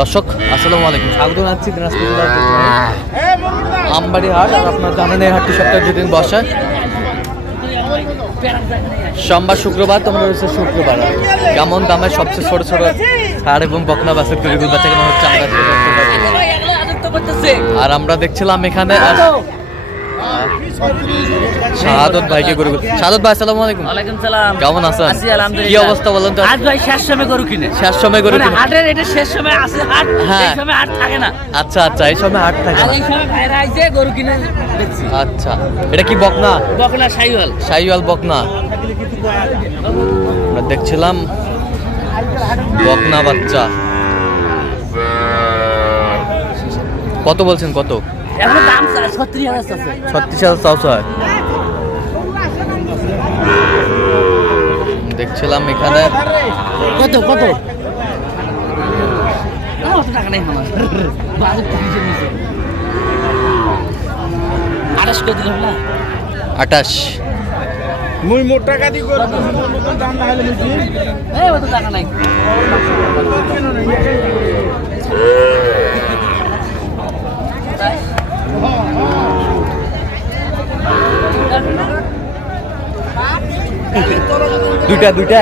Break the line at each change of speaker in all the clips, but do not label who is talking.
দর্শক আসসালামু আলাইকুম। স্বাগত জানাচ্ছি দিনাজপুর আমবাড়ি হাট আর আপনার জানেন এই হাটটি সপ্তাহে দুদিন বসে। সোমবার শুক্রবার তোমরা রয়েছে শুক্রবার। কেমন দামের সবচেয়ে ছোট ছোট ছাড় এবং বকনা বাসের তৈরিগুলো বাচ্চা কেন হচ্ছে আমরা। আর আমরা দেখছিলাম এখানে শাহাদত ভাইকে গরু শাহাদত ভাই আসসালামু আলাইকুম।
ওয়ালাইকুম সালাম।
কেমন আছেন?
আছি আলহামদুলিল্লাহ।
কি অবস্থা বলেন তো?
আজ ভাই শেষ সময় গরু কিনে।
শেষ সময় গরু
মানে
কিনে-
হাটের এটা শেষ সময় আছে হাট
হ্যাঁ।
এই সময় হাট থাকে না।
আচ্ছা আচ্ছা এই সময় হাট থাকে না।
এই সময় ভাইরা আইছে গরু কিনে দেখছি।
আচ্ছা এটা কি বকনা?
বকলা সাইওয়াল
সাইওয়াল বকনা। আমরা দেখছিলাম বকনা বাচ্চা। কত বলছেন কত?
এখন দাম ছত্রিশ হাজার
ছত্রিশ হাজার চারশো হয় দেখছিলাম এখানে।
কত কত? টাকা নেই আমার। করে দিলাম না?
আটাশ
মুই মোট টাকা দি করব। মোর মতন দাম না হলে বুঝি
এই অত টাকা নাই।
দুইটা দুইটা?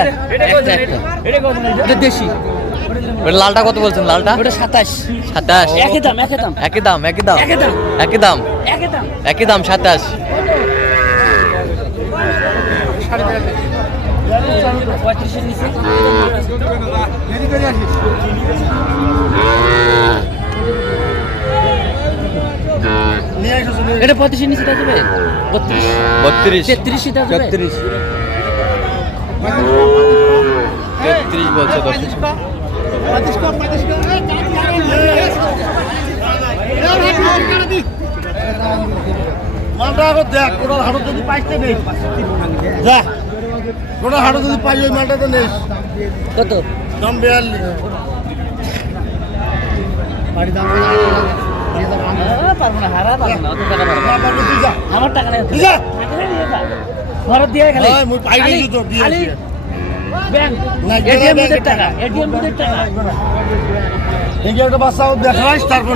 এটা দেশি।
লালটা কত বলছেন লালটা?
ওটা সাতাশ।
সাতাশ।
একই দাম একই দাম।
একই দাম একই দাম।
একই দাম।
একই দাম।
একই দাম।
একই দাম সাতাশ।
এটা পঁয়ত্রিশের নিচে দেওয়া যাবে বত্রিশ।
বত্রিশ
তেত্রিশ দেওয়া যাবে
তেত্রিশ বলছে দর্শক
মালটা আগত দেখ হাড়ো যদি পাইতে নেই যা কোটার হাড়ো যদি পাই ওই মালটা তো নেই
কত?
দাম বিয়াল্লিশ বাড়ি দাম
আমার টাকা নেই। ঘরত দিয়ে খালি
হয়, মুই পাই তো।
খালি ব্যাংক।
না,
এটিএম
ব্যাংকের
টাকা। এটিএম বুথের টাকা।
একটা বাচ্চা দেখাইস তারপর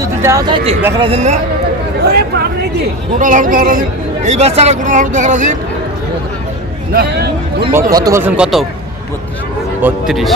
যদি দেওয়া যায় দে
দেখা রাখেন না?
ওরে পাবলাই দে
গোটাল হাড়ো দেখা রাখেন এই বাচ্চাটা গোটাল হাড়ো দেখা রাখেন না
কত বলছেন কত? বত্রিশ।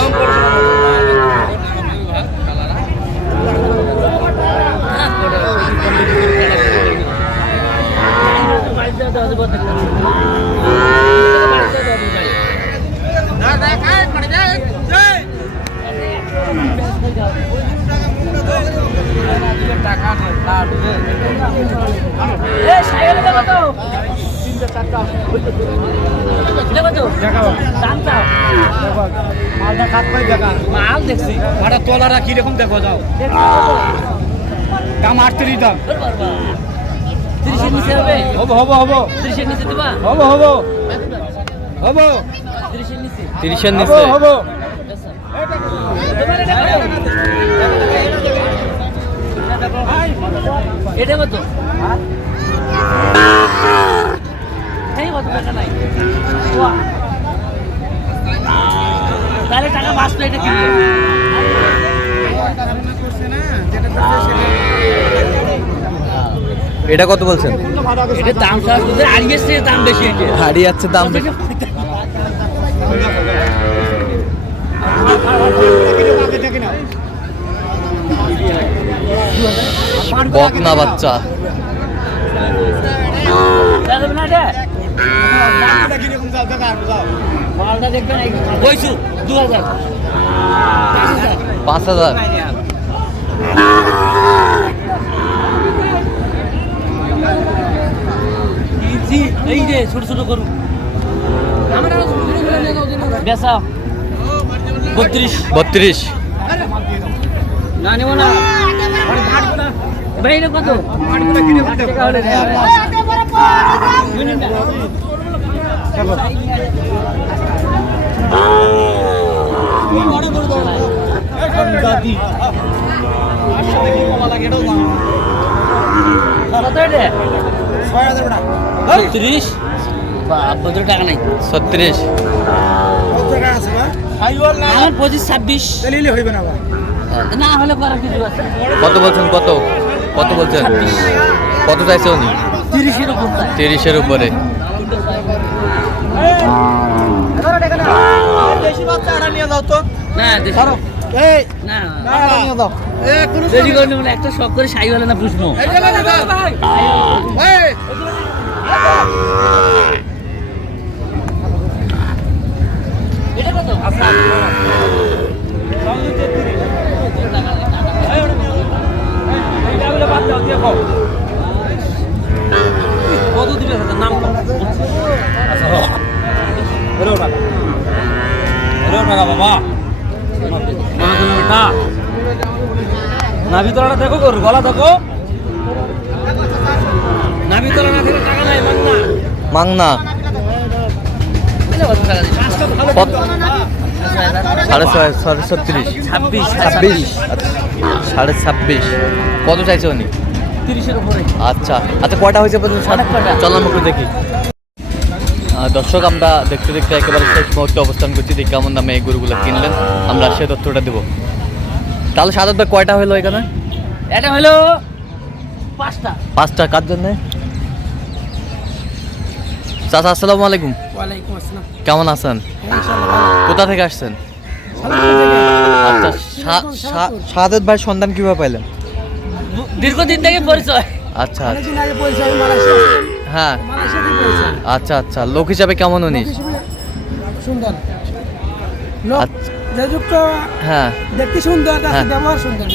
মাল দেখছি।
ভাড়া তোলারা কীরকম দেখো যাও। দাম আটত্রিশ দাম।
তিরিশের নিচে হবে?
হব হব হব।
তিরিশের নিচে দেবা?
হব হব। হব।
তিরিশের নিচে।
তিরিশের নিচে।
হব।
এটা কত? তাহলে টাকা বাঁচলো এটা কিনলে
এটা কত বলছেন?
এটা দাম দাম বেশি
হাড়ি যাচ্ছে দাম বেশি। বকনা বাচ্চা।
দেওয়া যাবে না এটা? মালটা দেখবেন এই- বইছু দু হাজার পাঁচ হাজার
পাঁচ হাজার
জি, এই যে ছোট ছোট গরু। বেচা। বত্রিশ।
বত্রিশ।
না নেব না। ভাই কত? ছত্রিশ? টাকা নাই।
ছত্রিশ।
কত টাকা
আমার পঁচিশ ছাব্বিশ।
হইবে না
না হলে করার কিছু আছে।
কত বলছেন কত? কত বলছেন? কত চাইছে উনি?
তিরিশের উপর
তিরিশের উপরে।
না দেশি-
এই
না
নিয়ে
একটা শখ করে সাই বলে না পুষবো এটা কত নাভি তলাটা দেখো গলা দেখো। না থেকে টাকা নাই মাংনা।
মাংনা। সাড়ে ছয় সাড়ে ছত্রিশ।
ছাব্বিশ
ছাব্বিশ। সাড়ে ছাব্বিশ। কত চাইছে উনি?
তিরিশের উপরে।
আচ্ছা। আচ্ছা কয়টা হয়েছে দেখি। দর্শক আমরা দেখতে দেখতে একেবারে শেষ মুহূর্তে অবস্থান করছি। দেখি কেমন দামে এই গরুগুলো কিনলেন। আমরা সে তথ্যটা দেবো। তাহলে সাধারণত কয়টা হলো এখানে?
এটা হলো পাঁচটা।
পাঁচটা কার জন্যে? চাচা আসসালামু আলাইকুম।
ওয়ালাইকুম আসসালাম।
কেমন আছেন? কোথা থেকে আসছেন? আচ্ছা ভাই সন্ধান কীভাবে পাইলেন?
দীর্ঘদিন থেকে পরিচয়।
আচ্ছা আচ্ছা। হ্যাঁ। আচ্ছা আচ্ছা। লোক হিসাবে কেমন উনি?
সুন্দর।
আচ্ছা, হ্যাঁ।
দেখতে সুন্দর
হ্যাঁ।
ব্যবহার সুন্দর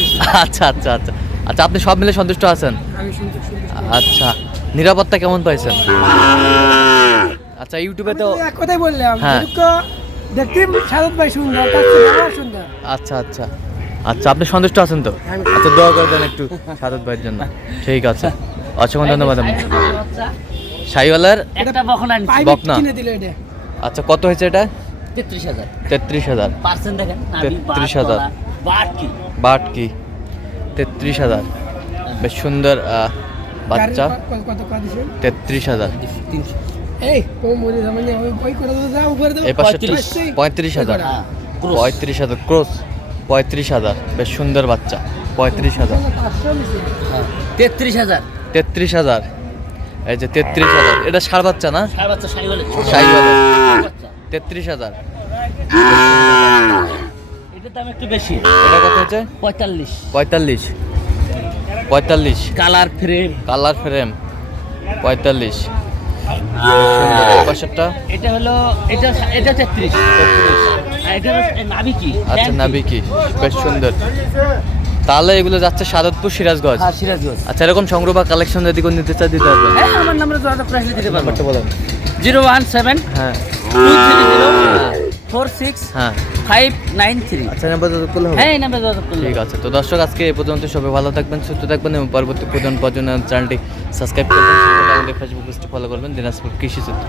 আচ্ছা আচ্ছা আচ্ছা। আচ্ছা আপনি সব মিলে সন্তুষ্ট আছেন?
আমি
আচ্ছা। নিরাপত্তা কেমন পাইছেন? আচ্ছা ইউটিউবে তো
এক কথাই বললাম
হ্যাঁ।
দেখতে সাদত ভাই সুন্দর তার চেয়ে ব্যবহার সুন্দর।
আচ্ছা আচ্ছা। আচ্ছা আপনি সন্তুষ্ট আছেন তো? আচ্ছা দোয়া করে দেন একটু সাদত ভাইয়ের জন্য। ঠিক আছে। অসংখ্য ধন্যবাদ আপনি সাইওয়ালার
একটা
বকনা।
কিনে দিল এটা।
আচ্ছা কত হয়েছে এটা?
তেত্রিশ হাজার।
তেত্রিশ হাজার।
পার্সেন্ট দেখেন
তেত্রিশ হাজার।
বাট কি?
তেত্রিশ হাজার। বেশ সুন্দর বাচ্চা। তেত্রিশ হাজার।
পঁয়ত্রিশ।
হাজার।
হ্যাঁ,
পঁয়ত্রিশ হাজার ক্রোস। পঁয়ত্রিশ হাজার। বেশ সুন্দর বাচ্চা। পঁয়ত্রিশ হাজার।
হ্যাঁ, তেত্রিশ হাজার।
তেত্রিশ হাজার। এই যে তেত্রিশ হাজার। এটা সার বাচ্চা না?
সাড়ে বাচ্চা সাই হলে বাচ্চা।
তেত্রিশ হাজার।
এটার দাম একটু বেশি।
এটা কত হচ্ছে?
পঁয়তাল্লিশ।
পঁয়তাল্লিশ। পঁয়তাল্লিশ।
Colour frame.
Colour frame. পঁয়তাল্লিশ। পাশেরটা।
এটা হলো এটা এটা তেত্রিশ।
আচ্ছা নাবি কি? বেশ সুন্দর। তাহলে এগুলো যাচ্ছে সাদতপুর সিরাজগঞ্জ।
হ্যাঁ সিরাজগঞ্জ।
আচ্ছা এরকম সংগ্রহ বা কালেকশন যদি কোন নিতে চাই দিতে পারবেন।
হ্যাঁ আমার নাম্বারে যোগাযোগ করে দিতে পারব। জিরো ওয়ান সেভেন
হ্যাঁ।
Two three zero four six
হ্যাঁ
ফাইভ নাইন থ্রি
আচ্ছা নাম্বার তো করলে হবে।
হ্যাঁ এই নাম্বারে যোগাযোগ করলে
ঠিক আছে তো দর্শক আজকে এ পর্যন্ত সবাই ভালো থাকবেন সুস্থ থাকবেন এবং পরবর্তী প্রধান পর্যন্ত চ্যানেলটি সাবস্ক্রাইব করবেন ফেসবুক পেজটি ফলো করবেন দিনাজপুর কৃষি চিত্র